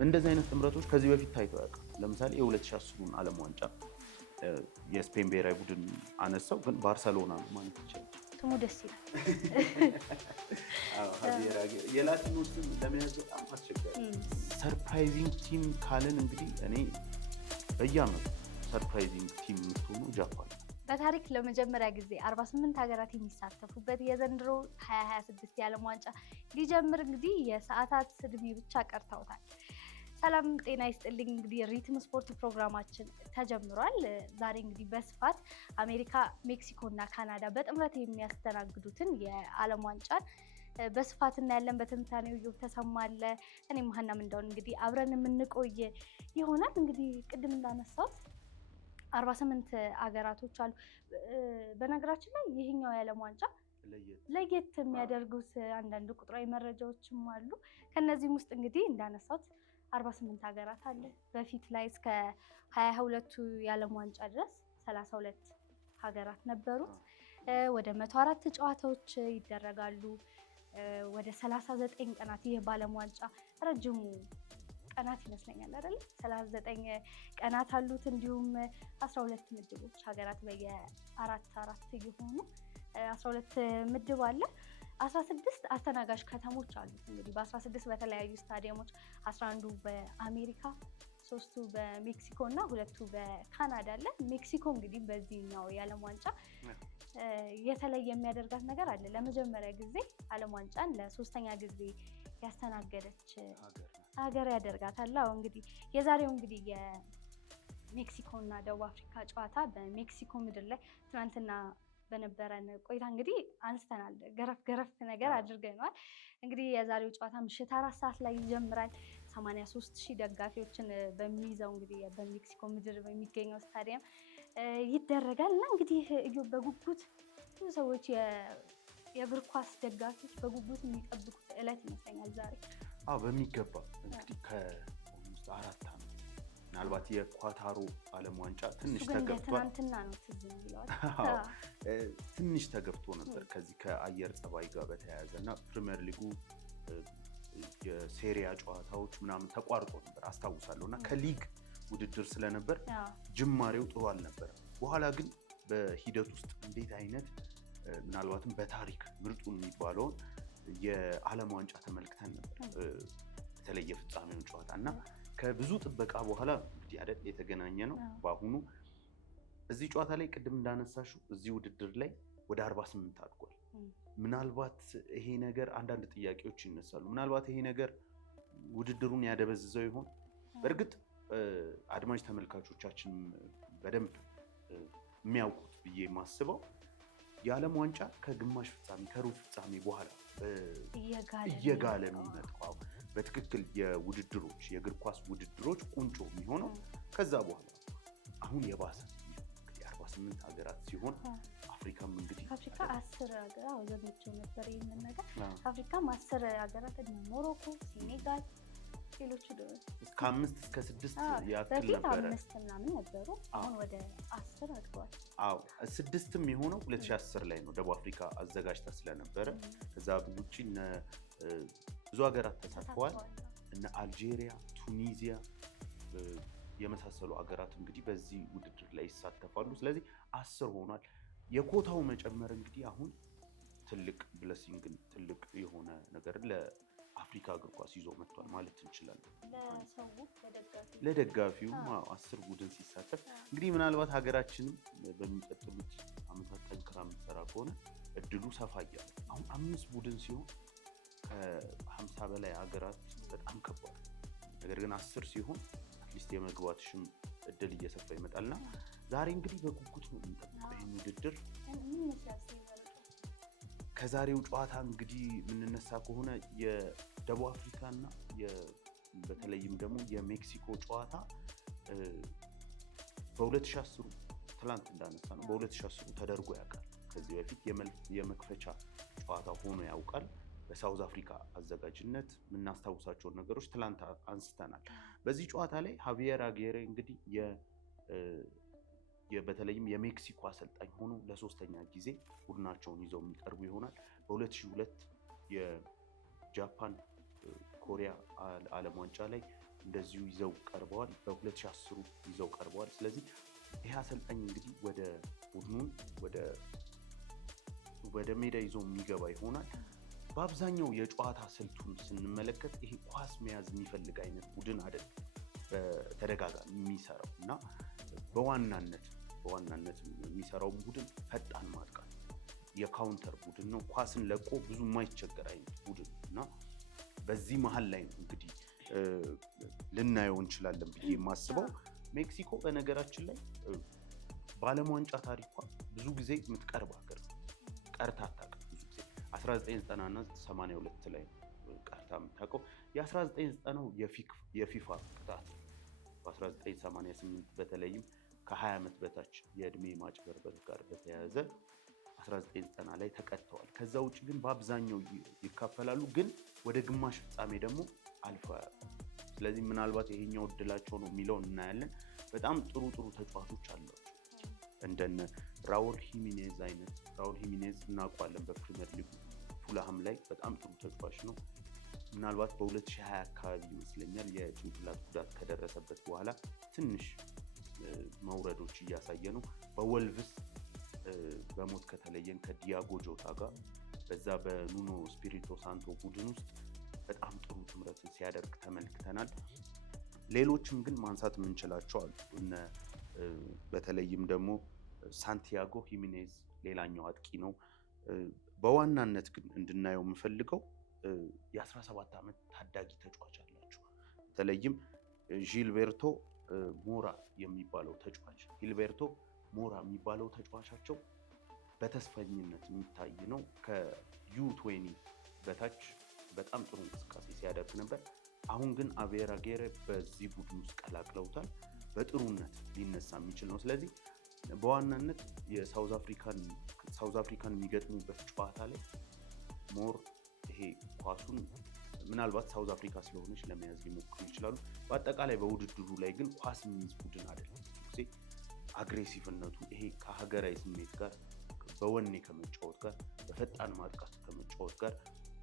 እንደዚህ አይነት ጥምረቶች ከዚህ በፊት ታይተው ያውቃል? ለምሳሌ የ2010ን ዓለም ዋንጫ የስፔን ብሔራዊ ቡድን አነሳው፣ ግን ባርሰሎና ነው ማለት ይቻላል። ስሙ ደስ ይላል። የላቲኖች ስም ለመያዝ በጣም አስቸጋሪ። ሰርፕራይዚንግ ቲም ካልን እንግዲህ እኔ በየዓመቱ ሰርፕራይዚንግ ቲም የምትሆኑ ጃፓን በታሪክ ለመጀመሪያ ጊዜ 48 ሀገራት የሚሳተፉበት የዘንድሮ 2026 የዓለም ዋንጫ ሊጀምር እንግዲህ የሰዓታት ዕድሜ ብቻ ቀርተውታል። ሰላም ጤና ይስጥልኝ። እንግዲህ ሪትም ስፖርት ፕሮግራማችን ተጀምሯል። ዛሬ እንግዲህ በስፋት አሜሪካ፣ ሜክሲኮ እና ካናዳ በጥምረት የሚያስተናግዱትን የዓለም ዋንጫን በስፋት እናያለን። በትንታኔው እዮብ ተሰማ አለ፣ እኔ መሀናም እንደውን እንግዲህ አብረን የምንቆይ ይሆናል። እንግዲህ ቅድም እንዳነሳሁት 48 ሀገራቶች አሉ። በነገራችን ላይ ይህኛው የዓለም ዋንጫ ለየት የሚያደርጉት አንዳንድ ቁጥራዊ መረጃዎችም አሉ። ከነዚህም ውስጥ እንግዲህ እንዳነሳሁት 48 ሀገራት አለ። በፊት ላይ እስከ 22ቱ የዓለም ዋንጫ ድረስ 32 ሀገራት ነበሩት። ወደ 104 ጨዋታዎች ይደረጋሉ። ወደ 39 ቀናት፣ ይህ በዓለም ዋንጫ ረጅሙ ቀናት ይመስለኛል አይደል? 39 ቀናት አሉት። እንዲሁም 12 ምድቦች ሀገራት በየ4 እየሆኑ 12 ምድብ አለ። 16 አስተናጋጅ ከተሞች አሉት። እንግዲህ በ16 በተለያዩ ስታዲየሞች 11ዱ በአሜሪካ፣ 3ቱ በሜክሲኮ እና 2ቱ በካናዳ አለ። ሜክሲኮ እንግዲህ በዚህኛው የዓለም ዋንጫ የተለየ የሚያደርጋት ነገር አለ። ለመጀመሪያ ጊዜ ዓለም ዋንጫን ለሶስተኛ ጊዜ ያስተናገደች ሀገር ያደርጋታል። አዎ እንግዲህ የዛሬው እንግዲህ የሜክሲኮ እና ደቡብ አፍሪካ ጨዋታ በሜክሲኮ ምድር ላይ ትናንትና በነበረን ቆይታ እንግዲህ አንስተናል። ገረፍ ነገር አድርገናል። እንግዲህ የዛሬው ጨዋታ ምሽት 4 ሰዓት ላይ ይጀምራል። 83,000 ደጋፊዎችን በሚይዘው እንግዲህ በሜክሲኮ ምድር በሚገኘው ስታዲየም ይደረጋል እና እንግዲህ በጉጉት ብዙ ሰዎች የእግር ኳስ ደጋፊዎች በጉጉት የሚጠብቁት ዕለት ይመስለኛል ዛሬ። በሚገባ እንግዲህ ከ5 4 ዓመት ምናልባት የኳታሩ ዓለም ዋንጫ ትንሽ ተገብቷል። ትናንትና ነው ትዝ የሚለው። ትንሽ ተገብቶ ነበር ከዚህ ከአየር ጸባይ ጋር በተያያዘ እና ፕሪሚየር ሊጉ የሴሪያ ጨዋታዎች ምናምን ተቋርጦ ነበር አስታውሳለሁ። እና ከሊግ ውድድር ስለነበር ጅማሬው ጥሩ አልነበረ። በኋላ ግን በሂደት ውስጥ እንዴት አይነት ምናልባትም በታሪክ ምርጡን የሚባለውን የዓለም ዋንጫ ተመልክተን ነበር። በተለይ የፍጻሜውን ጨዋታ እና ከብዙ ጥበቃ በኋላ እንግዲህ አይደል የተገናኘ ነው። በአሁኑ እዚህ ጨዋታ ላይ ቅድም እንዳነሳሽው እዚህ ውድድር ላይ ወደ 48 አድጓል። ምናልባት ይሄ ነገር አንዳንድ ጥያቄዎች ይነሳሉ። ምናልባት ይሄ ነገር ውድድሩን ያደበዝዘው ይሆን? በእርግጥ አድማጭ ተመልካቾቻችን በደንብ የሚያውቁት ብዬ የማስበው የዓለም ዋንጫ ከግማሽ ፍጻሜ ከሩብ ፍጻሜ በኋላ እየጋለ የሚመጣው በትክክል የውድድሮች የእግር ኳስ ውድድሮች ቁንጮ የሚሆነው ከዛ በኋላ አሁን የባሰ እንግዲህ 48 ሀገራት ሲሆን አፍሪካም እንግዲህ አፍሪካ 10 ሀገራት ዘመቸው ነበር። ይሄንን ነገር አፍሪካም 10 ሀገራት እና ሞሮኮ፣ ሴኔጋል፣ ሌሎቹ ከ5 እስከ 6 ያክል ነበር። 5 ምናምን ነበሩ። አሁን ወደ 10 አድገዋል። 6ም የሆነው 2010 ላይ ነው። ደቡብ አፍሪካ አዘጋጅታ ስለነበረ ከዛ ውጪ ብዙ ሀገራት ተሳትፈዋል። እነ አልጄሪያ፣ ቱኒዚያ የመሳሰሉ ሀገራት እንግዲህ በዚህ ውድድር ላይ ይሳተፋሉ። ስለዚህ 10 ሆኗል። የኮታው መጨመር እንግዲህ አሁን ትልቅ ብለሲንግን ትልቅ የሆነ ነገር ለአፍሪካ እግር ኳስ ይዞ መጥቷል ማለት እንችላለን። ለደጋፊው 10 ቡድን ሲሳተፍ እንግዲህ ምናልባት ሀገራችንም በሚቀጥሉት ዓመታት ጠንክራ የምትሰራ ከሆነ እድሉ ሰፋ እያለ አሁን 5 ቡድን ሲሆን ከ50 በላይ ሀገራት በጣም ከባድ። ነገር ግን 10 ሲሆን አትሊስት የመግባትሽም እድል እየሰፋ ይመጣልና ዛሬ እንግዲህ በጉጉት ነው የምንጠብቀው ይህን ውድድር። ከዛሬው ጨዋታ እንግዲህ የምንነሳ ከሆነ የደቡብ አፍሪካና በተለይም ደግሞ የሜክሲኮ ጨዋታ በ2010 ትላንት እንዳነሳ ነው በ2010 ተደርጎ ያውቃል። ከዚህ በፊት የመክፈቻ ጨዋታ ሆኖ ያውቃል። በሳውዝ አፍሪካ አዘጋጅነት የምናስታውሳቸውን ነገሮች ትላንት አንስተናል። በዚህ ጨዋታ ላይ ሃቪየር አጉዌሮ እንግዲህ በተለይም የሜክሲኮ አሰልጣኝ ሆኖ ለሶስተኛ ጊዜ ቡድናቸውን ይዘው የሚቀርቡ ይሆናል። በ2002 የጃፓን ኮሪያ ዓለም ዋንጫ ላይ እንደዚሁ ይዘው ቀርበዋል። በ2010 ይዘው ቀርበዋል። ስለዚህ ይህ አሰልጣኝ እንግዲህ ወደ ቡድኑን ወደ ሜዳ ይዞ የሚገባ ይሆናል። በአብዛኛው የጨዋታ ስልቱን ስንመለከት ይሄ ኳስ መያዝ የሚፈልግ አይነት ቡድን አይደለም በተደጋጋሚ የሚሰራው እና በዋናነት የሚሰራው ቡድን ፈጣን ማጥቃት የካውንተር ቡድን ነው። ኳስን ለቆ ብዙ የማይቸገር አይነት ቡድን እና በዚህ መሀል ላይ ነው እንግዲህ ልናየው እንችላለን ብዬ የማስበው። ሜክሲኮ በነገራችን ላይ በዓለም ዋንጫ ታሪኳ ብዙ ጊዜ የምትቀርብ ሀገር ነው። ቀርታ አታውቅም። ብዙ ጊዜ 1990 እና 82 ላይ ቀርታ የምታውቀው የ1990ው የፊፋ ቅጣት በ1988 በተለይም ከ20 ዓመት በታች የእድሜ ማጭበርበር ጋር በተያያዘ 1990 ላይ ተቀጥተዋል። ከዛ ውጭ ግን በአብዛኛው ይካፈላሉ፣ ግን ወደ ግማሽ ፍጻሜ ደግሞ አልፈዋል። ስለዚህ ምናልባት ይሄኛው እድላቸው ነው የሚለውን እናያለን። በጣም ጥሩ ተጫዋቾች አሏቸው እንደነ ራውል ሂሚኔዝ አይነት። ራውል ሂሚኔዝ እናውቀዋለን በፕሪሚየር ሊግ ፉልሃም ላይ በጣም ጥሩ ተጫዋች ነው። ምናልባት በ2020 አካባቢ ይመስለኛል የጭንቅላት ጉዳት ከደረሰበት በኋላ ትንሽ መውረዶች እያሳየ ነው። በወልቭስ በሞት ከተለየን ከዲያጎ ጆታ ጋር በዛ በኑኖ ስፒሪቶ ሳንቶ ቡድን ውስጥ በጣም ጥሩ ጥምረትን ሲያደርግ ተመልክተናል። ሌሎችም ግን ማንሳት የምንችላቸው አሉ። በተለይም ደግሞ ሳንቲያጎ ሂሚኔዝ ሌላኛው አጥቂ ነው። በዋናነት ግን እንድናየው የምፈልገው የ17 ዓመት ታዳጊ ተጫዋች አላቸው። በተለይም ጂልቤርቶ ሞራ የሚባለው ተጫዋቻቸው በተስፈኝነት የሚታይ ነው። ከዩ20 በታች በጣም ጥሩ እንቅስቃሴ ሲያደርግ ነበር። አሁን ግን አቬራ ጌሬ በዚህ ቡድን ውስጥ ቀላቅለውታል። በጥሩነት ሊነሳ የሚችል ነው። ስለዚህ በዋናነት የሳውዝ አፍሪካን የሚገጥሙበት ጨዋታ ላይ ሞር ይሄ ኳሱን ምናልባት ሳውዝ አፍሪካ ስለሆነች ለመያዝ ሊሞክሩ ይችላሉ። በአጠቃላይ በውድድሩ ላይ ግን ኳስ የሚይዝ ቡድን አይደለም። ብዙ ጊዜ አግሬሲቭነቱ ይሄ ከሀገራዊ ስሜት ጋር በወኔ ከመጫወት ጋር በፈጣን ማጥቃት ከመጫወት ጋር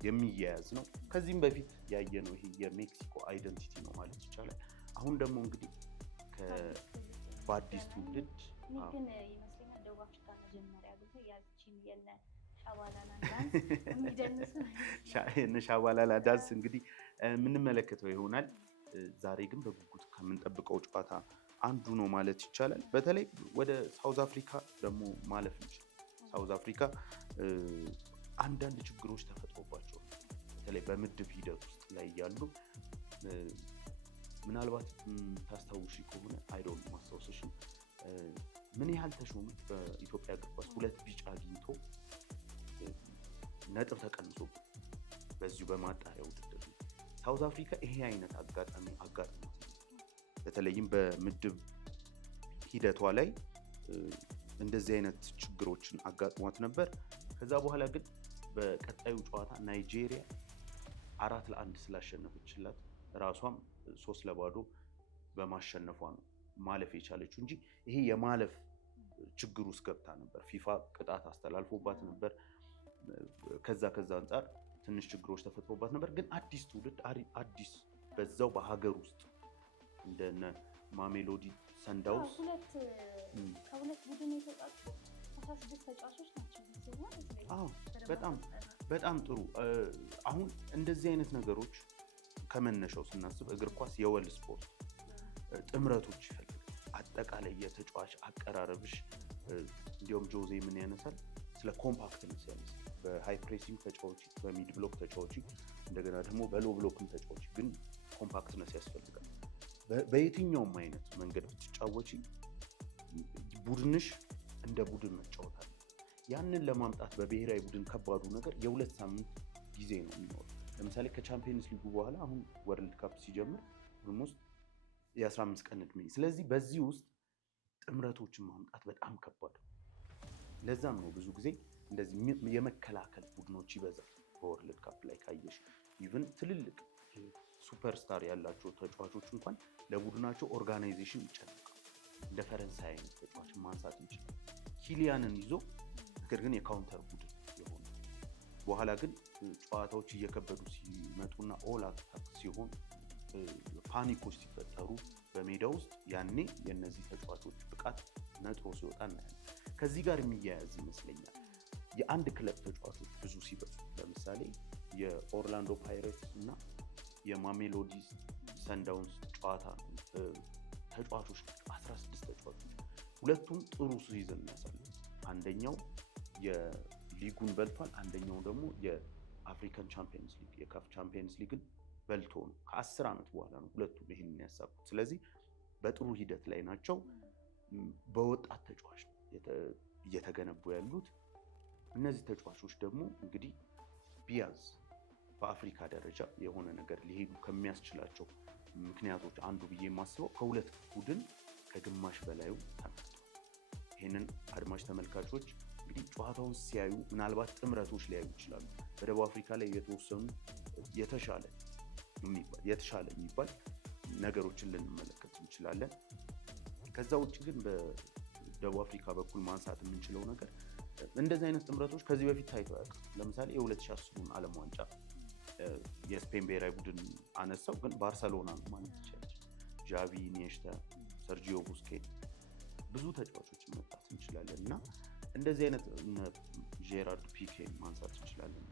የሚያያዝ ነው። ከዚህም በፊት ያየነው ይሄ የሜክሲኮ አይደንቲቲ ነው ማለት ይቻላል። አሁን ደግሞ እንግዲህ በአዲስ ትውልድ ግን ይመስለኛል ደቡብ አፍሪካ መጀመሪያ ጊዜ ያችን የነ ሻባላላ ዳንስ እንግዲህ የምንመለከተው ይሆናል። ዛሬ ግን በጉጉት ከምንጠብቀው ጨዋታ አንዱ ነው ማለት ይቻላል። በተለይ ወደ ሳውዝ አፍሪካ ደግሞ ማለፍ እንችላለን። ሳውዝ አፍሪካ አንዳንድ ችግሮች ተፈጥሮባቸው በተለይ በምድብ ሂደት ውስጥ ላይ ያሉ ምናልባት ታስታውሺ ከሆነ አይዶል ማስታወስሽን ምን ያህል ተሾመ በኢትዮጵያ እግር ኳስ 2 ቢጫ አግኝቶ ነጥብ ተቀንሶ በዚሁ በማጣሪያ ውድድር ሳውዝ አፍሪካ ይሄ አይነት አጋጣሚ በተለይም በምድብ ሂደቷ ላይ እንደዚህ አይነት ችግሮችን አጋጥሟት ነበር። ከዛ በኋላ ግን በቀጣዩ ጨዋታ ናይጄሪያ 4-1 ስላሸነፈችላት ራሷም 3-0 በማሸነፏ ነው ማለፍ የቻለችው እንጂ ይሄ የማለፍ ችግር ውስጥ ገብታ ነበር። ፊፋ ቅጣት አስተላልፎባት ነበር። ከዛ አንጻር ትንሽ ችግሮች ተፈጥሮባት ነበር። ግን አዲስ ትውልድ አዲስ በዛው በሀገር ውስጥ እንደነ ማሜሎዲ ሰንዳውስ ከሁለት ቡድን የተውጣጡ 16 ተጫዋቾች ናቸው። በጣም ጥሩ። አሁን እንደዚህ አይነት ነገሮች ከመነሻው ስናስብ እግር ኳስ የወል ስፖርት ጥምረቶች ይፈልጋል። አጠቃላይ የተጫዋች አቀራረብሽ እንዲሁም ጆዜ ምን ያነሳል? ስለ ኮምፓክትነስ ያነሳል። በሃይ ፕሬሲንግ ተጫዋች፣ በሚድ ብሎክ ተጫዋች፣ እንደገና ደግሞ በሎ ብሎክም ተጫዋች፣ ግን ኮምፓክትነስ ያስፈልጋል። በየትኛውም አይነት መንገድ ብትጫወቺ ቡድንሽ እንደ ቡድን መጫወት አለ። ያንን ለማምጣት በብሔራዊ ቡድን ከባዱ ነገር የ2 ሳምንት ጊዜ ነው የሚኖረው። ለምሳሌ ከቻምፒየንስ ሊጉ በኋላ አሁን ወርልድ ካፕ ሲጀምር ኦልሞስት የ15 ቀን እድሜ። ስለዚህ በዚህ ውስጥ ጥምረቶችን ማምጣት በጣም ከባድ ነው። ለዛም ነው ብዙ ጊዜ እንደዚህ የመከላከል ቡድኖች ይበዛል። በወርልድ ካፕ ላይ ካየሽ ኢቭን ትልልቅ ሱፐርስታር ያላቸው ተጫዋቾች እንኳን ለቡድናቸው ኦርጋናይዜሽን ይጨነቃል። እንደ ፈረንሳይ አይነት ተጫዋችን ማንሳት እንችላለን። ኪሊያንን ይዞ ነገር ግን የካውንተር ቡድን የሆነ በኋላ ግን ጨዋታዎች እየከበዱ ሲመጡና ኦል አታክ ሲሆን ፓኒኮች ሲፈጠሩ በሜዳ ውስጥ ያኔ የእነዚህ ተጫዋቾች ብቃት ነጥሮ ሲወጣ እናያለን። ከዚህ ጋር የሚያያዝ ይመስለኛል የአንድ ክለብ ተጫዋቾች ብዙ ሲበዙ፣ ለምሳሌ የኦርላንዶ ፓይሬትስ እና የማሜሎዲ ሰንዳውንስ ጨዋታ ተጫዋቾች 16 ተጫዋቾች ሁለቱም ጥሩ ሲዝን የሚያሳልፉ፣ አንደኛው የሊጉን በልቷል፣ አንደኛው ደግሞ የአፍሪካን ቻምፒየንስ ሊግ የካፍ ቻምፒየንስ ሊግን በልቶ ነው። ከ10 ዓመት በኋላ ነው ሁለቱም ይህንን ያሳኩት። ስለዚህ በጥሩ ሂደት ላይ ናቸው። በወጣት ተጫዋች እየተገነቡ ያሉት እነዚህ ተጫዋቾች ደግሞ እንግዲህ ቢያንስ በአፍሪካ ደረጃ የሆነ ነገር ሊሄዱ ከሚያስችላቸው ምክንያቶች አንዱ ብዬ የማስበው ከሁለት ቡድን ከግማሽ በላዩ ተመርጧል። ይህንን አድማጭ ተመልካቾች እንግዲህ ጨዋታውን ሲያዩ ምናልባት ጥምረቶች ሊያዩ ይችላሉ። በደቡብ አፍሪካ ላይ የተወሰኑ የተሻለ የሚባል ነገሮችን ልንመለከት እንችላለን። ከዛ ውጭ ግን በደቡብ አፍሪካ በኩል ማንሳት የምንችለው ነገር እንደዚህ አይነት ጥምረቶች ከዚህ በፊት ታይተው ያውቃል። ለምሳሌ የ2010 ዓለም ዋንጫ የስፔን ብሔራዊ ቡድን አነሳው፣ ግን ባርሰሎና ማለት ይችላል። ዣቪ፣ ኢኒየስታ፣ ሰርጂዮ ቡስኬት ብዙ ተጫዋቾችን መጣት እንችላለን እና እንደዚህ አይነት ጄራርድ ፒኬ ማንሳት እንችላለን።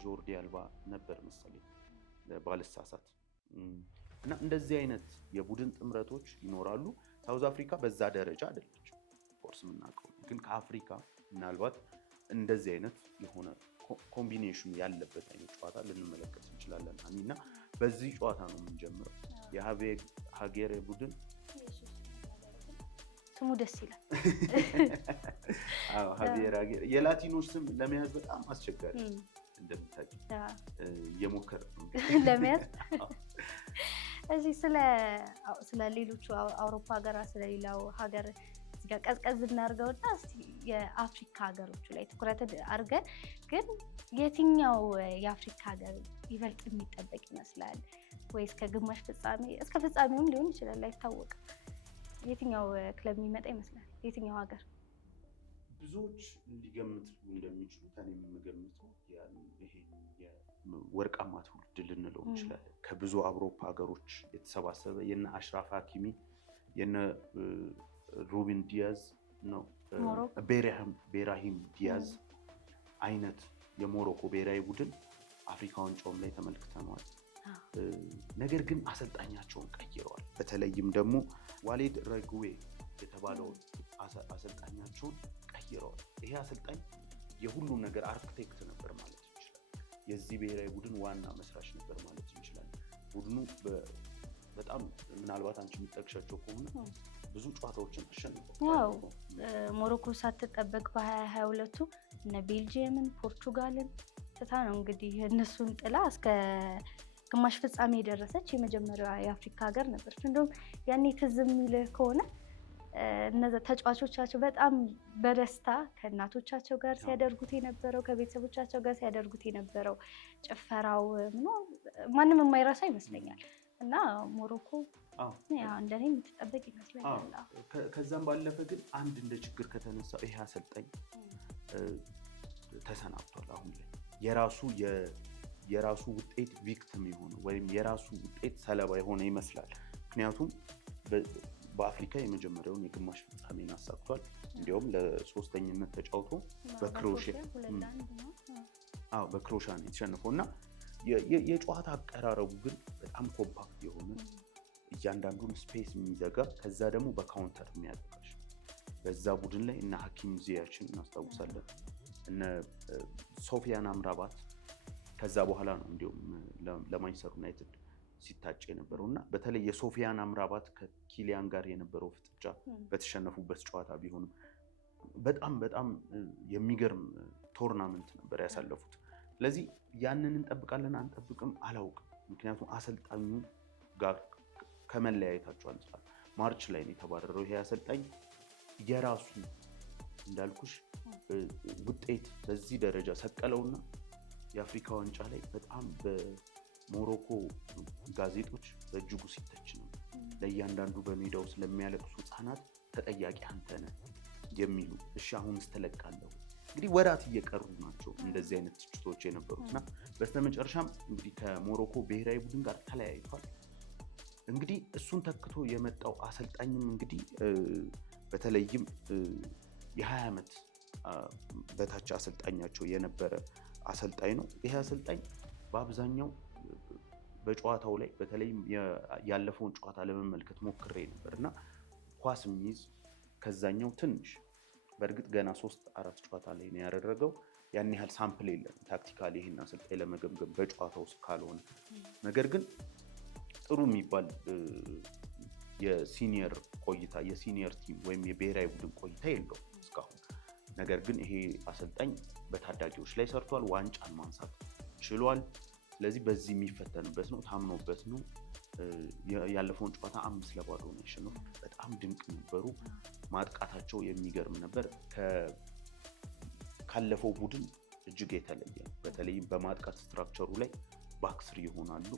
ጆርዲ አልባ ነበር መሰለኝ ባልሳሳት እና እንደዚህ አይነት የቡድን ጥምረቶች ይኖራሉ። ሳውዝ አፍሪካ በዛ ደረጃ አይደለች ፎርስ የምናውቀው፣ ግን ከአፍሪካ ምናልባት እንደዚህ አይነት የሆነ ኮምቢኔሽን ያለበት አይነት ጨዋታ ልንመለከት እንችላለን። እና በዚህ ጨዋታ ነው የምንጀምረው። የሀጌሬ ቡድን ስሙ ደስ ይላል። ሀጌሬ የላቲኖች ስም ለመያዝ በጣም አስቸጋሪ እንደምታውቂ እየሞከረ ነው ለመያዝ። እዚህ ስለ ሌሎቹ አውሮፓ ሀገራት ስለሌላው ሀገር እዚጋ ቀዝቀዝ እናድርገውና እስቲ የአፍሪካ ሀገሮቹ ላይ ትኩረት አድርገን ግን የትኛው የአፍሪካ ሀገር ይበልጥ የሚጠበቅ ይመስላል? ወይስ ከግማሽ ፍጻሜ እስከ ፍጻሜውም ሊሆን ይችላል አይታወቅም። የትኛው ክለብ የሚመጣ ይመስላል? የትኛው ሀገር? ብዙዎች ሊገምቱ እንደሚችሉት እኔ የምገምተው ይሄ ወርቃማ ትውልድ ልንለው እንችላለን። ከብዙ አውሮፓ ሀገሮች የተሰባሰበ የነ አሽራፍ ሀኪሚ የነ ሩቢን ዲያዝ ነው ቤራሂም ዲያዝ አይነት የሞሮኮ ብሔራዊ ቡድን አፍሪካ ዋንጫውም ላይ ተመልክተነዋል። ነገር ግን አሰልጣኛቸውን ቀይረዋል። በተለይም ደግሞ ዋሌድ ረጉዌ የተባለውን አሰልጣኛቸውን ቀይረዋል። ይሄ አሰልጣኝ የሁሉም ነገር አርክቴክት ነበር ማለት እንችላለን። የዚህ ብሔራዊ ቡድን ዋና መስራች ነበር ማለት እንችላለን። ቡድኑ በጣም ምናልባት አንቺ የሚጠቅሻቸው ከሆነ ብዙ ጨዋታዎችን አሸንፏል። ሞሮኮ ሳትጠበቅ በ2022 እነ ቤልጅየምን ፖርቹጋልን ትታ ነው እንግዲህ እነሱን ጥላ እስከ ግማሽ ፍጻሜ የደረሰች የመጀመሪያዋ የአፍሪካ ሀገር ነበረች። እንደውም ያኔ ትዝ የሚልህ ከሆነ እነዛ ተጫዋቾቻቸው በጣም በደስታ ከእናቶቻቸው ጋር ሲያደርጉት የነበረው ከቤተሰቦቻቸው ጋር ሲያደርጉት የነበረው ጭፈራው ማንም የማይረሳ ይመስለኛል። እና ሞሮኮ እንደኔ የምትጠበቅ ይመስለኛል። ከዛም ባለፈ ግን አንድ እንደ ችግር ከተነሳው ይሄ አሰልጣኝ ተሰናብቷል። አሁን ላይ የራሱ ውጤት ቪክቲም የሆነ ወይም የራሱ ውጤት ሰለባ የሆነ ይመስላል። ምክንያቱም በአፍሪካ የመጀመሪያውን የግማሽ ፍጻሜን አሳክቷል። እንዲያውም ለሶስተኝነት ተጫውቶ በክሮኤሽያ ነው የተሸነፈው እና የጨዋታ አቀራረቡ ግን በጣም ኮምፓክት የሆነ እያንዳንዱን ስፔስ የሚዘጋ ከዛ ደግሞ በካውንተር የሚያጠቃሽ በዛ ቡድን ላይ እነ ሀኪም ዚያችን እናስታውሳለን፣ እነ ሶፊያን አምራባት ከዛ በኋላ ነው እንዲሁም ለማንቸስተር ዩናይትድ ሲታጭ የነበረው እና በተለይ የሶፊያን አምራባት ከኪሊያን ጋር የነበረው ፍጥጫ በተሸነፉበት ጨዋታ ቢሆንም በጣም የሚገርም ቶርናመንት ነበር ያሳለፉት። ስለዚህ ያንን እንጠብቃለን አንጠብቅም አላውቅም። ምክንያቱም አሰልጣኙ ጋር ከመለያየታቸው አንጻር ማርች ላይ ነው የተባረረው። ይሄ አሰልጣኝ የራሱ እንዳልኩሽ ውጤት በዚህ ደረጃ ሰቀለውና የአፍሪካ ዋንጫ ላይ በጣም በሞሮኮ ጋዜጦች በእጅጉ ሲተች ነው። ለእያንዳንዱ በሜዳው ስለሚያለቅሱ ህፃናት ተጠያቂ አንተ ነህ የሚሉ እሺ አሁንስ ትለቃለህ እንግዲህ ወራት እየቀሩ ናቸው እንደዚህ አይነት ትችቶች የነበሩትና በስተመጨረሻም እንግዲህ ከሞሮኮ ብሔራዊ ቡድን ጋር ተለያይቷል። እንግዲህ እሱን ተክቶ የመጣው አሰልጣኝም እንግዲህ በተለይም የ20 ዓመት በታች አሰልጣኛቸው የነበረ አሰልጣኝ ነው። ይሄ አሰልጣኝ በአብዛኛው በጨዋታው ላይ በተለይም ያለፈውን ጨዋታ ለመመልከት ሞክሬ ነበርና ኳስ የሚይዝ ከዛኛው ትንሽ በእርግጥ ገና 3-4 ጨዋታ ላይ ነው ያደረገው። ያን ያህል ሳምፕል የለም ታክቲካሊ ይሄን አሰልጣኝ ለመገምገም በጨዋታው ውስጥ ካልሆነ። ነገር ግን ጥሩ የሚባል የሲኒየር ቆይታ የሲኒየር ቲም ወይም የብሔራዊ ቡድን ቆይታ የለውም እስካሁን። ነገር ግን ይሄ አሰልጣኝ በታዳጊዎች ላይ ሰርቷል፣ ዋንጫን ማንሳት ችሏል። ስለዚህ በዚህ የሚፈተንበት ነው፣ ታምኖበት ነው። ያለፈውን ጨዋታ 5-0 ነው ያሸነፉት። በጣም ድንቅ ነበሩ። ማጥቃታቸው የሚገርም ነበር። ካለፈው ቡድን እጅግ የተለየ ነው። በተለይም በማጥቃት ስትራክቸሩ ላይ ባክስሪ ይሆናሉ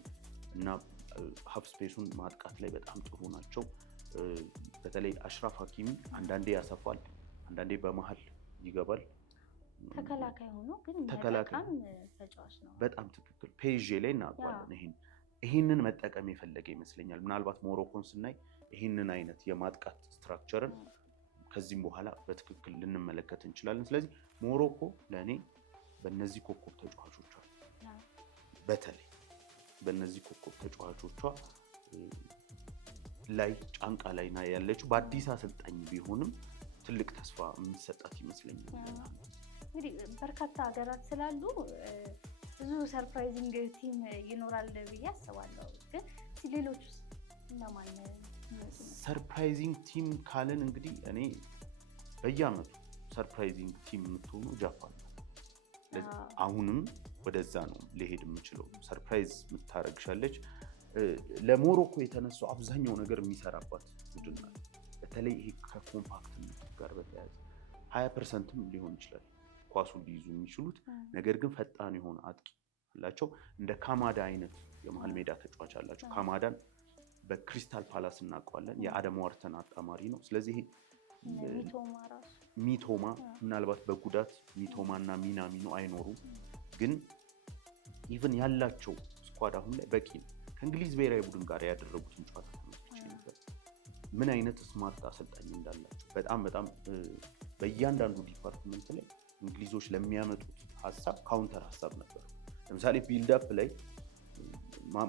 እና ሀፍ ስፔሱን ማጥቃት ላይ በጣም ጥሩ ናቸው። በተለይ አሽራፍ ሀኪሚ አንዳንዴ ያሰፋል፣ አንዳንዴ በመሀል ይገባል። ተከላካይ ሆኖ ግን በጣም ተጫዋች ነው። በጣም ትክክል። ፔዤ ላይ እናውቀዋለን። ይህንን መጠቀም የፈለገ ይመስለኛል። ምናልባት ሞሮኮን ስናይ ይህንን አይነት የማጥቃት ስትራክቸርን ከዚህም በኋላ በትክክል ልንመለከት እንችላለን። ስለዚህ ሞሮኮ ለእኔ በእነዚህ ኮከብ ተጫዋቾቿ በተለይ በእነዚህ ኮከብ ተጫዋቾቿ ላይ ጫንቃ ላይ ያለችው በአዲስ አሰልጣኝ ቢሆንም ትልቅ ተስፋ የሚሰጣት ይመስለኛል። እንግዲህ በርካታ ሀገራት ስላሉ ብዙ ሰርፕራይዚንግ ቲም ይኖራል ብዬ አስባለሁ። ግን ሌሎች እነማን ሰርፕራይዚንግ ቲም ካለን እንግዲህ እኔ በየአመቱ ሰርፕራይዚንግ ቲም የምትሆኑ ጃፓን ነው። አሁንም ወደዛ ነው ሊሄድ የምችለው። ሰርፕራይዝ የምታረግሻለች። ለሞሮኮ የተነሳው አብዛኛው ነገር የሚሰራባት ቡድን ናት። በተለይ ይሄ ከኮምፓክትነት ጋር በተያያዘ 20%ም ሊሆን ይችላል ኳሱን ሊይዙ የሚችሉት። ነገር ግን ፈጣን የሆነ አጥቂ አላቸው። እንደ ካማዳ አይነት የመሀል ሜዳ ተጫዋች አላቸው። ካማዳን በክሪስታል ፓላስ እናውቀዋለን። የአደም ዋርተን አጣማሪ ነው። ስለዚህ ሚቶማ ምናልባት በጉዳት ሚቶማ እና ሚናሚኖ አይኖሩም። ግን ኢቭን ያላቸው ስኳድ አሁን ላይ በቂ ነው። ከእንግሊዝ ብሔራዊ ቡድን ጋር ያደረጉትን ጨዋታ ተመልክቼ ነበር። ምን አይነት ስማርት አሰልጣኝ እንዳላቸው በጣም በእያንዳንዱ ዲፓርትመንት ላይ እንግሊዞች ለሚያመጡት ሀሳብ ካውንተር ሀሳብ ነበር። ለምሳሌ ቢልዳፕ ላይ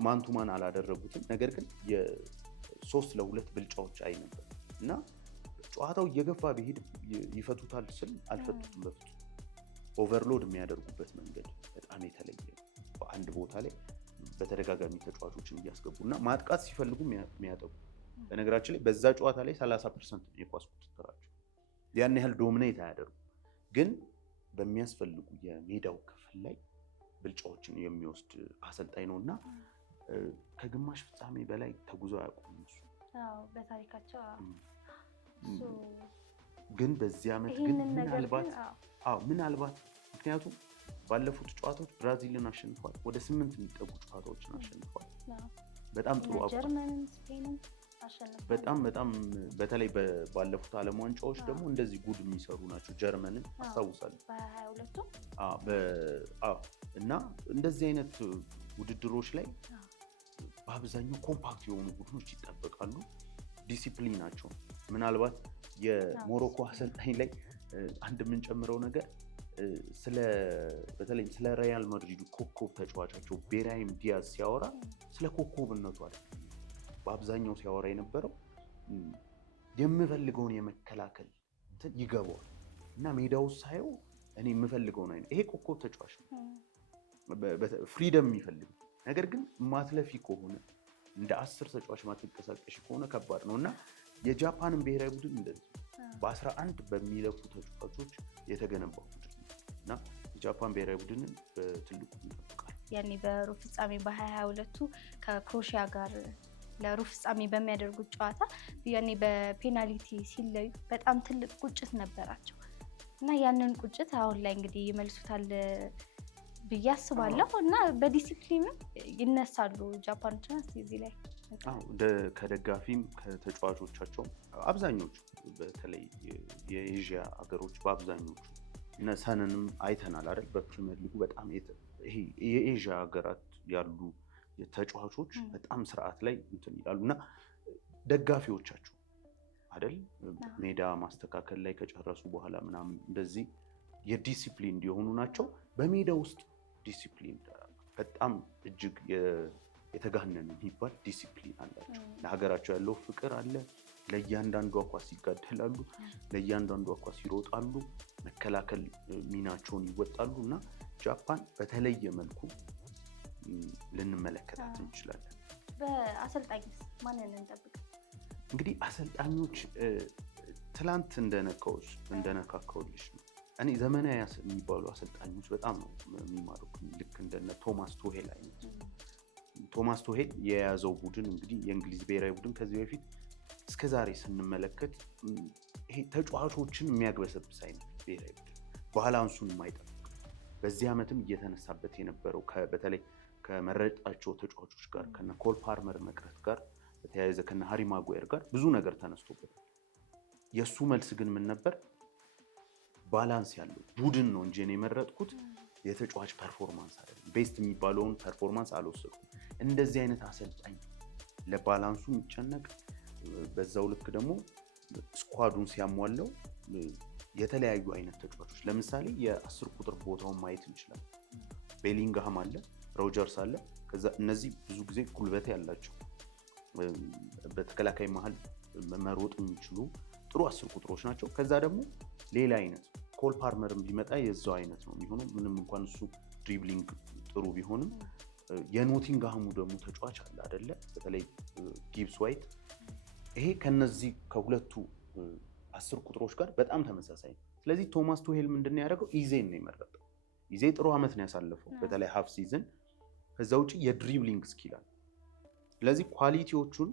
ማንቱማን አላደረጉትም። ነገር ግን የ3-2 ብልጫዎች አይ ነበር እና ጨዋታው እየገፋ ቢሄድ ይፈቱታል ስል አልፈቱትም በፍጹም። ኦቨርሎድ የሚያደርጉበት መንገድ በጣም የተለየ ነው። በአንድ ቦታ ላይ በተደጋጋሚ ተጫዋቾችን እያስገቡ እና ማጥቃት ሲፈልጉ የሚያጠቁ። በነገራችን ላይ በዛ ጨዋታ ላይ 30% የኳስ ቁጥጥራቸው ያን ያህል ዶሚኔት አያደርጉም። ግን በሚያስፈልጉ የሜዳው ክፍል ላይ ብልጫዎችን የሚወስድ አሰልጣኝ ነው እና ከግማሽ ፍጻሜ በላይ ተጉዘው አያውቁም እሱ በታሪካቸው። ግን በዚህ ዓመት ግን ምናልባት ምክንያቱም ባለፉት ጨዋታዎች ብራዚልን አሸንፏል። ወደ 8 የሚጠጉ ጨዋታዎችን አሸንፏል። በጣም ጥሩ ጀርመንን፣ ስፔንን አሸንፏል። በጣም በተለይ ባለፉት ዓለም ዋንጫዎች ደግሞ እንደዚህ ጉድ የሚሰሩ ናቸው። ጀርመንን አስታውሳለሁ እና እንደዚህ አይነት ውድድሮች ላይ በአብዛኛው ኮምፓክት የሆኑ ቡድኖች ይጠበቃሉ። ዲሲፕሊን ናቸው። ምናልባት የሞሮኮ አሰልጣኝ ላይ አንድ የምንጨምረው ነገር በተለይ ስለ ሪያል ማድሪድ ኮከብ ተጫዋቻቸው ቤራሂም ዲያዝ ሲያወራ ስለ ኮከብነቱ አይደለም በአብዛኛው ሲያወራ የነበረው የምፈልገውን የመከላከል ይገባዋል እና ሜዳው ሳየው እኔ የምፈልገውን አይነት ይሄ ኮከብ ተጫዋች ነው። ፍሪደም የሚፈልግ ነገር ግን ማትለፊ ከሆነ እንደ 10 ተጫዋች ማትንቀሳቀሽ ከሆነ ከባድ ነው እና የጃፓንን ብሔራዊ ቡድን እንደዚህ በ11 በሚለፉ ተጫዋቾች የተገነባ ቡድን እና የጃፓን ብሔራዊ ቡድንን በትልቁ እንጠብቃለን። ያኔ በሩብ ፍጻሜ በ2022 ከክሮሺያ ጋር ለሩብ ፍጻሜ በሚያደርጉት ጨዋታ ያኔ በፔናልቲ ሲለዩ በጣም ትልቅ ቁጭት ነበራቸው እና ያንን ቁጭት አሁን ላይ እንግዲህ ይመልሱታል ብዬ አስባለሁ እና በዲሲፕሊንም ይነሳሉ ጃፓኖች። እዚህ ላይ ከደጋፊም ከተጫዋቾቻቸውም አብዛኞቹ በተለይ የኤዥያ ሀገሮች በአብዛኞቹ ነሰንንም አይተናል አይደል? በፕሪሚየር ሊጉ በጣም ይሄ የኤዥያ ሀገራት ያሉ ተጫዋቾች በጣም ስርዓት ላይ እንትን ይላሉና ደጋፊዎቻቸው አይደል ሜዳ ማስተካከል ላይ ከጨረሱ በኋላ ምናምን እንደዚህ የዲሲፕሊን እንዲሆኑ ናቸው። በሜዳ ውስጥ ዲሲፕሊን በጣም እጅግ የተጋነነ የሚባል ዲሲፕሊን አላቸው። ለሀገራቸው ያለው ፍቅር አለ። ለእያንዳንዷ ኳስ ይጋደላሉ፣ ለእያንዳንዷ ኳስ ይሮጣሉ፣ መከላከል ሚናቸውን ይወጣሉ እና ጃፓን በተለየ መልኩ ልንመለከታት እንችላለን። በአሰልጣኝስ ማንን እንጠብቅ? እንግዲህ አሰልጣኞች ትላንት እንደነካካውልሽ ነው። እኔ ዘመናዊ የሚባሉ አሰልጣኞች በጣም ነው የሚማሩብኝ። ልክ እንደነ ቶማስ ቱሄል አይነት። ቶማስ ቱሄል የያዘው ቡድን እንግዲህ የእንግሊዝ ብሔራዊ ቡድን ከዚህ በፊት እስከዛሬ ስንመለከት ይሄ ተጫዋቾችን የሚያግበሰብስ አይነት ብሔራዊ ቡድን ባላንሱን የማይጠብቅ በዚህ ዓመትም እየተነሳበት የነበረው በተለይ ከመረጣቸው ተጫዋቾች ጋር ከነ ኮል ፓልመር መቅረት ጋር በተያያዘ ከነ ሃሪ ማጓየር ጋር ብዙ ነገር ተነስቶበታል። የሱ መልስ ግን ምን ነበር? ባላንስ ያለው ቡድን ነው እንጂ የመረጥኩት የተጫዋች ፐርፎርማንስ አይደለም። ቤስት የሚባለውን ፐርፎርማንስ አልወሰድኩም። እንደዚህ አይነት አሰልጣኝ ለባላንሱ የሚጨነቅ በዛው ልክ ደግሞ ስኳዱን ሲያሟለው የተለያዩ አይነት ተጫዋቾች ለምሳሌ የ10 ቁጥር ቦታውን ማየት እንችላለን። ቤሊንግሃም አለ፣ ሮጀርስ አለ። ከዛ እነዚህ ብዙ ጊዜ ጉልበት ያላቸው በተከላካይ መሀል መሮጥ የሚችሉ ጥሩ 10 ቁጥሮች ናቸው። ከዛ ደግሞ ሌላ አይነት ኮል ፓልመርም ቢመጣ የዛው አይነት ነው የሚሆነው። ምንም እንኳን እሱ ድሪብሊንግ ጥሩ ቢሆንም የኖቲንግሃሙ ደግሞ ተጫዋች አለ አይደለ? በተለይ ጊብስ ዋይት። ይሄ ከነዚህ ከሁለቱ 10 ቁጥሮች ጋር በጣም ተመሳሳይ ነው። ስለዚህ ቶማስ ቱሄል ምንድነው ያደረገው? ኢዜን ነው የመረጠው። ኢዜ ጥሩ ዓመት ነው ያሳለፈው በተለይ ሃፍ ሲዝን። ከዛ ውጪ የድሪብሊንግ ስኪል አለ። ስለዚህ ኳሊቲዎቹን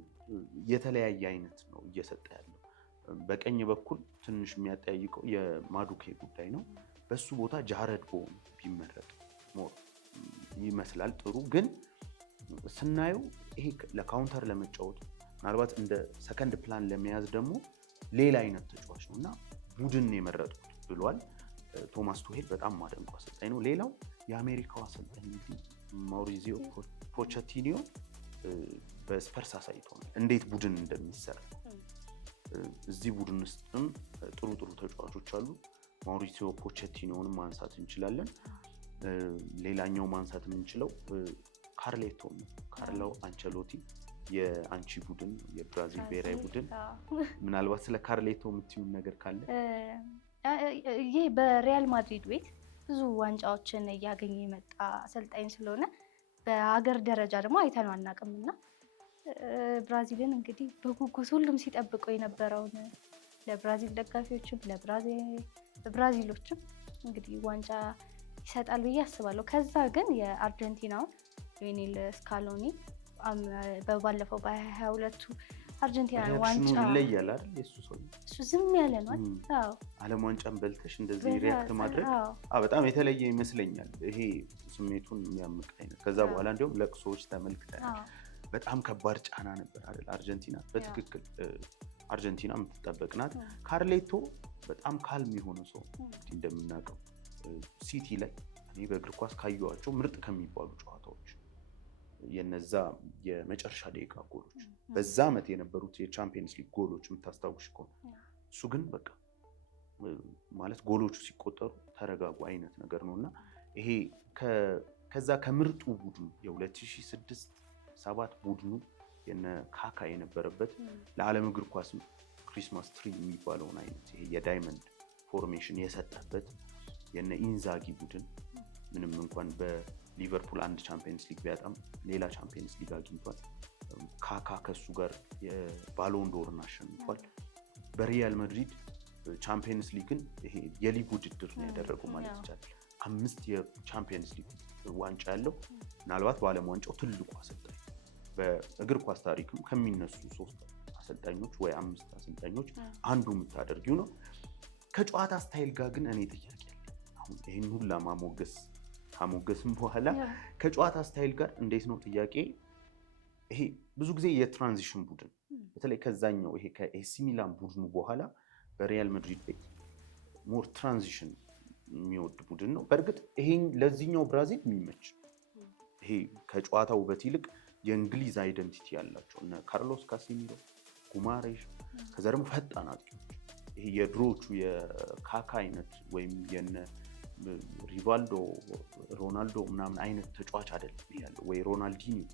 የተለያየ አይነት ነው እየሰጠ ያለው። በቀኝ በኩል ትንሽ የሚያጠያይቀው የማዱኬ ጉዳይ ነው። በሱ ቦታ ጃረድ ቦወን ቢመረጥ ሞር ይመስላል ጥሩ። ግን ስናየው ይሄ ለካውንተር ለመጫወት ምናልባት እንደ ሰከንድ ፕላን ለመያዝ ደግሞ ሌላ አይነት ተጫዋች ነው እና ቡድን የመረጥኩት ብሏል። ቶማስ ቱሄል በጣም ማደንቆ አሰልጣኝ ነው። ሌላው የአሜሪካው አሰልጣኝ እንግዲህ ማውሪዚዮ ፖቼቲኖ በስፐርስ አሳይቶናል እንዴት ቡድን እንደሚሰራ። እዚህ ቡድን ውስጥም ጥሩ ተጫዋቾች አሉ። ማውሪሲዮ ፖቼቲኖንም ማንሳት እንችላለን። ሌላኛው ማንሳት የምንችለው ካርሎ አንቸሎቲ የአንቺ ቡድን የብራዚል ብሔራዊ ቡድን። ምናልባት ስለ ካርሌቶ የምትይውን ነገር ካለ? ይህ በሪያል ማድሪድ ቤት ብዙ ዋንጫዎችን እያገኘ የመጣ አሰልጣኝ ስለሆነ በሀገር ደረጃ ደግሞ አይተነው አናውቅም እና ብራዚልን እንግዲህ በጉጉት ሁሉም ሲጠብቀው የነበረውን ለብራዚል ደጋፊዎችም ለብራዚሎችም እንግዲህ ዋንጫ ይሰጣል ብዬ አስባለሁ። ከዛ ግን የአርጀንቲናውን ሊዮኔል ስካሎኒ ባለፈው በ22ቱ አርጀንቲናን ዋንጫ ይለያል አይደል? እሱ ዝም ያለ ነው። አዎ ዓለም ዋንጫን በልተሽ እንደዚህ ሪያክት ማድረግ በጣም የተለየ ይመስለኛል። ይሄ ስሜቱን የሚያምቅ አይነት። ከዛ በኋላ እንዲሁም ለቅሶዎች ተመልክተናል። በጣም ከባድ ጫና ነበር አይደል? አርጀንቲና በትክክል አርጀንቲና የምትጠበቅ ናት። ካርሌቶ በጣም ካልም የሆነ ሰው እንደምናውቀው ሲቲ ላይ እኔ በእግር ኳስ ካየኋቸው ምርጥ ከሚባሉ ጨዋታዎች የነዛ የመጨረሻ ደቂቃ ጎሎች በዛ ዓመት የነበሩት የቻምፒየንስ ሊግ ጎሎች የምታስታውሽ ከሆነ እሱ ግን በቃ ማለት ጎሎቹ ሲቆጠሩ ተረጋጉ አይነት ነገር ነውና ይሄ ከዛ ከምርጡ ቡድኑ የ2006-7 ቡድኑ የነ ካካ የነበረበት ለዓለም እግር ኳስ ክሪስማስ ትሪ የሚባለውን አይነት ይሄ የዳይመንድ ፎርሜሽን የሰጠበት የነ ኢንዛጊ ቡድን ምንም እንኳን በሊቨርፑል አንድ ቻምፒየንስ ሊግ ቢያጣም ሌላ ቻምፒየንስ ሊግ አግኝቷል። ካካ ከሱ ጋር የባሎን ዶርን አሸንፏል። በሪያል ማድሪድ ቻምፒየንስ ሊግን ይሄ የሊግ ውድድር ነው ያደረገው ማለት ይቻላል። 5 የቻምፒየንስ ሊግ ዋንጫ ያለው ምናልባት በዓለም ዋንጫው ትልቁ አሰልጣኝ በእግር ኳስ ታሪክም ከሚነሱ 3 አሰልጣኞች ወይ 5 አሰልጣኞች አንዱ የምታደርጊው ነው። ከጨዋታ ስታይል ጋር ግን እኔ ጥያቄ አለ። አሁን ይሄን ሁላ ካሞገስም በኋላ ከጨዋታ ስታይል ጋር እንዴት ነው ጥያቄ። ይሄ ብዙ ጊዜ የትራንዚሽን ቡድን በተለይ ከዛኛው ይሄ ከኤሲ ሚላን ቡድኑ በኋላ በሪያል ማድሪድ ቤት ሞር ትራንዚሽን የሚወድ ቡድን ነው። በእርግጥ ይሄን ለዚህኛው ብራዚል የሚመች ይሄ ከጨዋታው ውበት ይልቅ የእንግሊዝ አይደንቲቲ ያላቸው እነ ካርሎስ ካሲሚሮ፣ ጉማሬሽ ከዛ ደግሞ ፈጣን አጥቂዎች ይሄ የድሮቹ የካካ አይነት ወይም የነ ሪቫልዶ ሮናልዶ ምናምን አይነት ተጫዋች አይደለም ያለው ወይ ሮናልዲኒዮ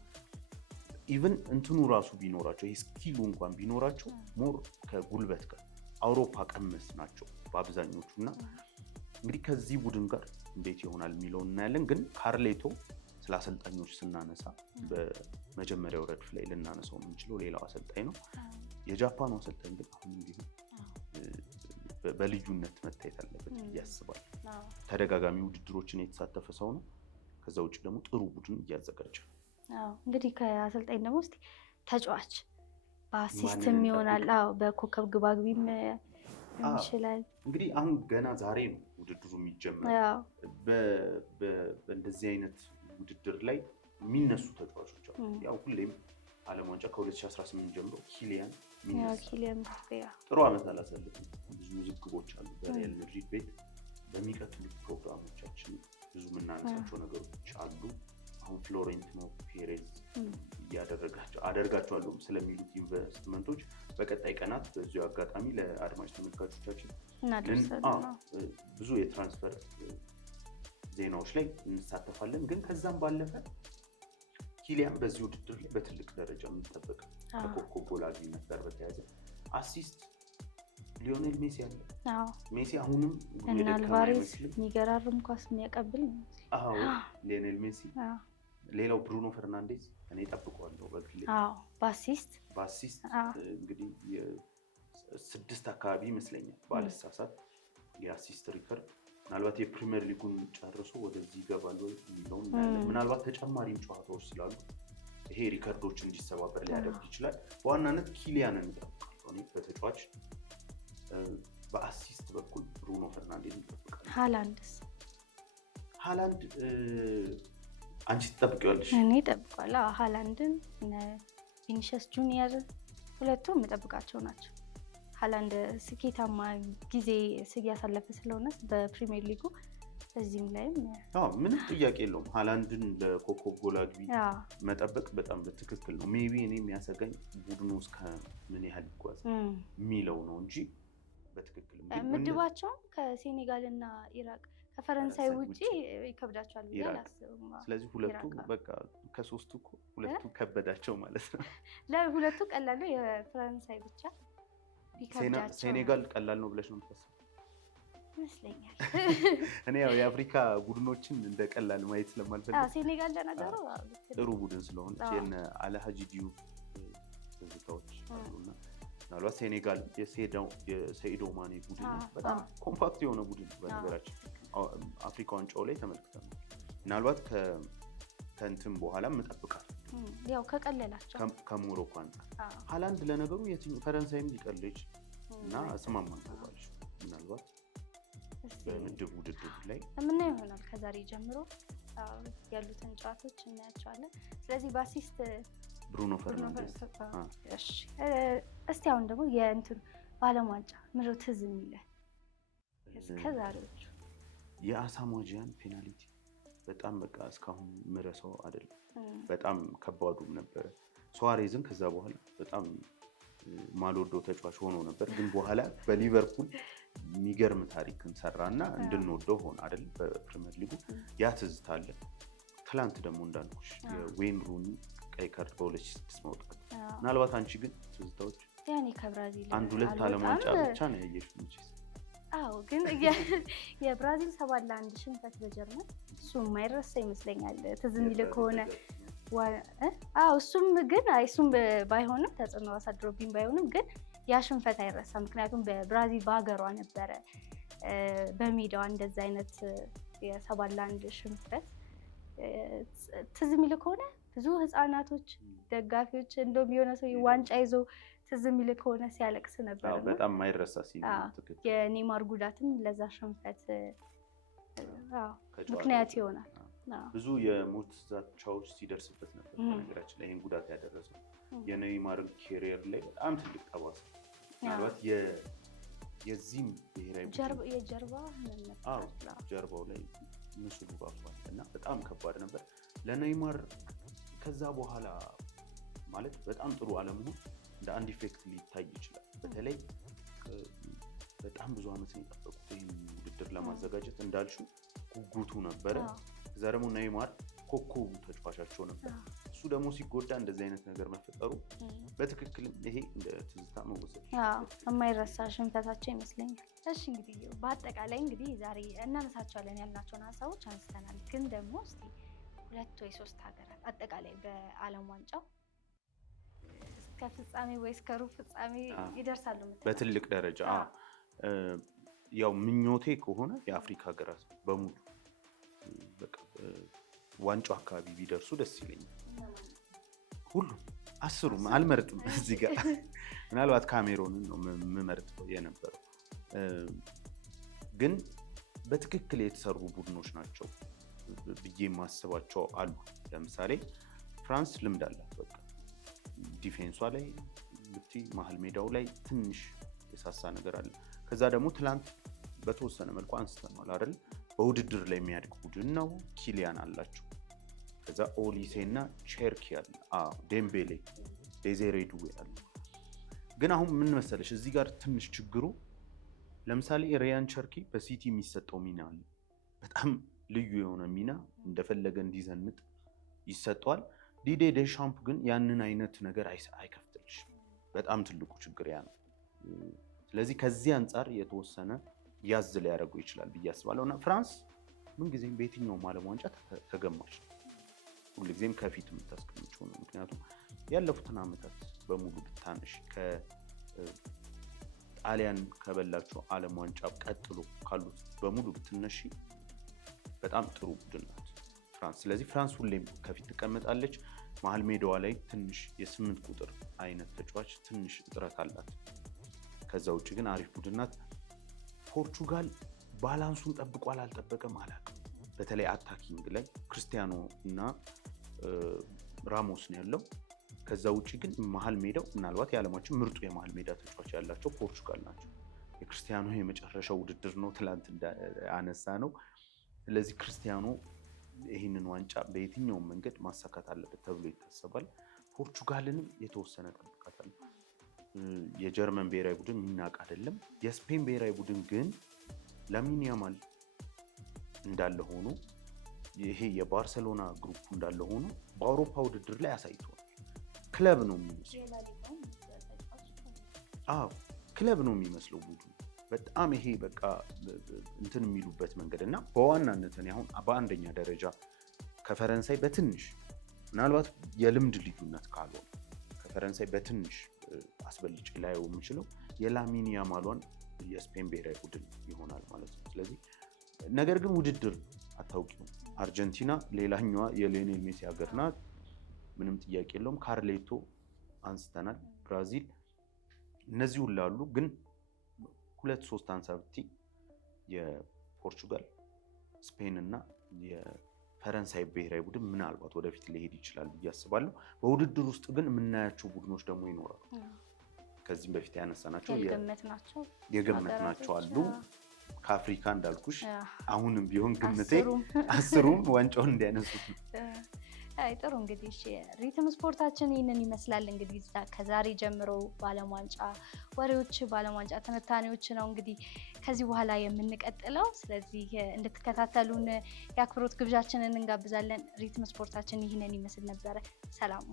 ኢቭን እንትኑ ራሱ ቢኖራቸው ይሄ ስኪሉ እንኳን ቢኖራቸው ሞር ከጉልበት ጋር አውሮፓ ቀመስ ናቸው በአብዛኞቹ እና እንግዲህ ከዚህ ቡድን ጋር እንዴት ይሆናል የሚለውን እናያለን። ግን ካርሌቶ ስለ አሰልጣኞች ስናነሳ በመጀመሪያው ረድፍ ላይ ልናነሳው የምንችለው ሌላው አሰልጣኝ ነው። የጃፓኑ አሰልጣኝ ግን አሁን እንዲሁ በልዩነት መታየት አለበት ብዬ አስባለሁ። ተደጋጋሚ ውድድሮችን የተሳተፈ ሰው ነው። ከዛ ውጭ ደግሞ ጥሩ ቡድን እያዘጋጀ ነው። እንግዲህ ከአሰልጣኝ ደግሞ እስኪ ተጫዋች በአሲስትም ይሆናል በኮከብ ግባግቢም ይችላል። እንግዲህ አሁን ገና ዛሬ ነው ውድድሩ የሚጀምረው። በእንደዚህ አይነት ውድድር ላይ የሚነሱ ተጫዋቾች አሉ። ያው ሁሌም ዓለም ዋንጫ ከ2018 ጀምሮ ኪሊያን ጥሩ ዓመት አላሳለፍም። ብዙ ውዝግቦች አሉ በሪያል ማድሪድ ቤት። በሚቀጥሉት ፕሮግራሞቻችን ብዙ የምናነሳቸው ነገሮች አሉ። አሁን ፍሎሬንቲኖ ፔሬዝ አደርጋቸዋለሁ ስለሚሉት ኢንቨስትመንቶች በቀጣይ ቀናት በዚሁ አጋጣሚ ለአድማጭ ተመልካቾቻችን ብዙ የትራንስፈር ዜናዎች ላይ እንሳተፋለን። ግን ከዛም ባለፈ ኪሊያን በዚህ ውድድር ላይ በትልቅ ደረጃ የሚጠበቅ ከኮከብ ጎል አግቢነት ጋር በተያያዘ አሲስት ሊዮኔል ሜሲ አለ። ሜሲ አሁንም አልቫሬዝ የሚገራርም ኳስ የሚያቀብል ነው። ሊዮኔል ሜሲ። ሌላው ብሩኖ ፈርናንዴዝ እኔ እጠብቀዋለሁ በግሌ በአሲስት እንግዲህ 6 አካባቢ ይመስለኛል ባለሳሳት የአሲስት ሪከርድ ምናልባት የፕሪሚየር ሊጉን ጨርሶ ወደዚህ ይገባል ወይ የሚለውን ምናልባት ተጨማሪም ጨዋታዎች ስላሉ ይሄ ሪከርዶች እንዲሰባበር ሊያደርግ ይችላል። በዋናነት ኪሊያንን እጠብቃለሁ በተጫዋች በአሲስት በኩል ብሩኖ ፈርናንዴዝ ይጠብቃል። ሃላንድ አንቺ ትጠብቂዋለሽ? እኔ እጠብቃለሁ ሃላንድን። ቪኒሺየስ ጁኒየር ሁለቱም የምጠብቃቸው ናቸው። ሃላንድ ስኬታማ ጊዜ ያሳለፈ ስለሆነ በፕሪሚየር ሊጉ እዚህም ላይም ምንም ጥያቄ የለውም። ሃላንድን ለኮከብ ጎል አግቢ መጠበቅ በጣም በትክክል ነው። ሜቢ እኔ የሚያሰጋኝ ቡድኑ እስከ ምን ያህል ይጓዝ የሚለው ነው እንጂ በትክክል ምድባቸውን ከሴኔጋል እና ኢራቅ ከፈረንሳይ ውጪ ይከብዳቸዋል ብዬ አላስብም። ስለዚህ ሁለቱ በቃ ከሶስቱ ሁለቱ ከበዳቸው ማለት ነው። ለሁለቱ ቀላል ነው። የፈረንሳይ ብቻ ቢከብዳቸው ሴኔጋል ቀላል ነው ብለሽ ነው የምታስበው? ይመስለኛል። እኔ ያው የአፍሪካ ቡድኖችን እንደ ቀላል ማየት ስለማልፈልግ ሴኔጋል ለነገሩ ጥሩ ቡድን ስለሆነች የነ አልሃጂ ዲዩፍ ትዝታዎች አሉና ምናልባት ሴኔጋል የሰኢዶ ማኔ ቡድን በጣም ኮምፓክት የሆነ ቡድን በነገራችን አፍሪካ ዋንጫው ላይ ተመልክተናል። ምናልባት ከእንትን በኋላ እንጠብቃለን ያው ከቀለላቸው ከሞሮኮ አንጻር ሃላንድ ለነገሩ የትኛው ፈረንሳይም ሊቀልጅ እና እስማማለሁ ባልሽ ምናልባት በምድብ ውድድር ላይ የምናየው ይሆናል። ከዛሬ ጀምሮ ያሉትን ጨዋታዎች እናያቸዋለን። ስለዚህ በአሲስት ብሩኖ ፈርናንዴዝ። እስቲ አሁን ደግሞ የእንትን በዓለም ዋንጫ ምሮ ትዝ የሚልህ እስከዛሬዎቹ የአሳሞጂያን ፔናልቲ በጣም በቃ እስካሁን ምረሰው አይደለም። በጣም ከባዱም ነበረ። ሱዋሬዝን ከዛ በኋላ በጣም ማልወደው ተጫዋች ሆኖ ነበር፣ ግን በኋላ በሊቨርፑል የሚገርም ታሪክን ሰራና እንድንወደው ሆነ አይደል? በፕሪሚየር ሊጉ ያ ትዝታ አለ። ትላንት ደግሞ እንዳልኩሽ የዌይን ሩኒ ቀይ ካርድ በ2006 መውጣት። ምናልባት አንቺ ግን ትዝታዎች ያኔ ከብራዚል 1-2 ዓለም ዋንጫ ብቻ ነው ያየሽው እንጂ ግን የብራዚል 7-1 ሽንፈት በጀርመን እሱ የማይረሳ ይመስለኛል። ትዝ የሚል ከሆነ እሱም ግን እሱም ባይሆንም ተጽዕኖ አሳድሮብኝ ባይሆንም ግን ያ ሽንፈት አይረሳም። ምክንያቱም በብራዚል በሀገሯ ነበረ በሜዳዋ እንደዛ አይነት የ7-1 ሽንፈት ትዝ የሚል ከሆነ ብዙ ህፃናቶች፣ ደጋፊዎች እንደውም የሆነ ሰው ዋንጫ ይዞ ትዝ የሚል ከሆነ ሲያለቅስ ነበር። በጣም ማይረሳ ሲል የኔማር ጉዳትም ለዛ ሽንፈት ምክንያት ይሆናል። ብዙ የሞት ዛቻዎች ሲደርስበት ነበር። በነገራችን ላይ ይህን ጉዳት ያደረሰው የኔይማርን ኬሪየር ላይ በጣም ትልቅ ጠባሳ ምናልባት የዚህም ብሔራዊ ጀርባው ላይ ምስሉ ራሷል እና በጣም ከባድ ነበር ለኔይማር። ከዛ በኋላ ማለት በጣም ጥሩ አለመሆን እንደ አንድ ኢፌክት ሊታይ ይችላል። በተለይ በጣም ብዙ ዓመት ነው የጠበቁት ይህን ውድድር ለማዘጋጀት እንዳልሽው ጉጉቱ ነበረ። ከዛ ደግሞ ኔይማር ኮከቡ ተጫዋቻቸው ነበር። እሱ ደግሞ ሲጎዳ እንደዚህ አይነት ነገር መፈጠሩ በትክክል ይሄ እንደ ትዝታ መወሰድ የማይረሳ ሽንፈታቸው ይመስለኛል። እሺ እንግዲህ በአጠቃላይ እንግዲህ ዛሬ እናነሳቸዋለን ያልናቸውን ሀሳቦች አንስተናል። ግን ደግሞ እስቲ 2 ወይ 3 ሀገራት አጠቃላይ በዓለም ዋንጫው እስከ ፍጻሜ ወይ እስከ ሩብ ፍጻሜ ይደርሳሉ በትልቅ ደረጃ ያው ምኞቴ ከሆነ የአፍሪካ ሀገራት በሙሉ በቃ ዋንጫው አካባቢ ቢደርሱ ደስ ይለኛል። ሁሉም 10ም አልመርጥም። እዚህ ጋር ምናልባት ካሜሮንን ነው የምመርጠው የነበረው። ግን በትክክል የተሰሩ ቡድኖች ናቸው ብዬ የማስባቸው አሉ። ለምሳሌ ፍራንስ ልምድ አላት። በቃ ዲፌንሷ ላይ መሀል ሜዳው ላይ ትንሽ የሳሳ ነገር አለ። ከዛ ደግሞ ትላንት በተወሰነ መልኩ አንስተናል አይደል? በውድድር ላይ የሚያድግ ቡድን ነው። ኪሊያን አላቸው። ከዛ ኦሊሴ እና ቸርኪ አለ። ዴምቤሌ፣ ዴዜሬ ዱዌ አለ። ግን አሁን ምን መሰለሽ እዚህ ጋር ትንሽ ችግሩ ለምሳሌ ሪያን ቸርኪ በሲቲ የሚሰጠው ሚና አለ። በጣም ልዩ የሆነ ሚና እንደፈለገ እንዲዘንጥ ይሰጠዋል። ዲዴ ዴሻምፕ ግን ያንን አይነት ነገር አይከፍትልሽ። በጣም ትልቁ ችግር ያ ነው። ስለዚህ ከዚህ አንጻር የተወሰነ ያዝ ሊያደርገው ይችላል ብዬ አስባለሁ። እና ፍራንስ ምንጊዜም በየትኛውም ዓለም ዋንጫ ተገማች ነው። ሁልጊዜም ከፊት የምታስቀምጪው ነው። ምክንያቱም ያለፉትን ዓመታት በሙሉ ብታነሽ ከጣሊያን ከበላቸው ዓለም ዋንጫ ቀጥሎ ካሉት በሙሉ ብትነሺ በጣም ጥሩ ቡድን ናት ፍራንስ። ስለዚህ ፍራንስ ሁሌም ከፊት ትቀመጣለች። መሀል ሜዳዋ ላይ ትንሽ የ8 ቁጥር አይነት ተጫዋች ትንሽ እጥረት አላት። ከዛ ውጭ ግን አሪፍ ቡድን ናት። ፖርቹጋል ባላንሱን ጠብቋል አልጠበቀም አላውቅም። በተለይ አታኪንግ ላይ ክርስቲያኖ እና ራሞስ ነው ያለው። ከዛ ውጭ ግን መሀል ሜዳው ምናልባት የዓለማችን ምርጡ የመሀል ሜዳ ተጫዋች ያላቸው ፖርቹጋል ናቸው። የክርስቲያኖ የመጨረሻው ውድድር ነው፣ ትላንት አነሳ ነው። ስለዚህ ክርስቲያኖ ይህንን ዋንጫ በየትኛውም መንገድ ማሳካት አለበት ተብሎ ይታሰባል። ፖርቹጋልንም የተወሰነ ጠብቃታል። የጀርመን ብሔራዊ ቡድን የሚናቅ አይደለም። የስፔን ብሔራዊ ቡድን ግን ላሚን ያማል እንዳለ ሆኖ ይሄ የባርሴሎና ግሩፕ እንዳለ ሆኖ በአውሮፓ ውድድር ላይ አሳይቷል። ክለብ ነው የሚመስለው። ክለብ ነው የሚመስለው ቡድኑ በጣም ይሄ በቃ እንትን የሚሉበት መንገድ እና በዋናነት እኔ አሁን በአንደኛ ደረጃ ከፈረንሳይ በትንሽ ምናልባት የልምድ ልዩነት ካልሆነ ከፈረንሳይ በትንሽ አስበልጬ ላየው የምችለው የላሚን ያማሏን የስፔን ብሔራዊ ቡድን ይሆናል ማለት ነው። ስለዚህ ነገር ግን ውድድር አታውቂውም። አርጀንቲና ሌላኛዋ የሊዮኔል ሜሲ ሀገር ናት፣ ምንም ጥያቄ የለውም። ካርሌቶ አንስተናል፣ ብራዚል፣ እነዚህ ሁሉ አሉ። ግን 2-3 አንሳብቲ የፖርቹጋል፣ ስፔን እና የፈረንሳይ ብሔራዊ ቡድን ምናልባት ወደፊት ሊሄድ ይችላል ብዬ አስባለሁ። በውድድር ውስጥ ግን የምናያቸው ቡድኖች ደግሞ ይኖራሉ። ከዚህም በፊት ያነሳናቸው የገመትናቸው አሉ። ከአፍሪካ እንዳልኩሽ አሁንም ቢሆን ግምቴ 10ሩም ዋንጫውን እንዲያነሱት ነው። ጥሩ እንግዲህ ሪትም ስፖርታችን ይህንን ይመስላል። እንግዲህ ከዛሬ ጀምሮ በዓለም ዋንጫ ወሬዎች፣ በዓለም ዋንጫ ትንታኔዎች ነው እንግዲህ ከዚህ በኋላ የምንቀጥለው። ስለዚህ እንድትከታተሉን የአክብሮት ግብዣችንን እንጋብዛለን። ሪትም ስፖርታችን ይህንን ይመስል ነበረ። ሰላም።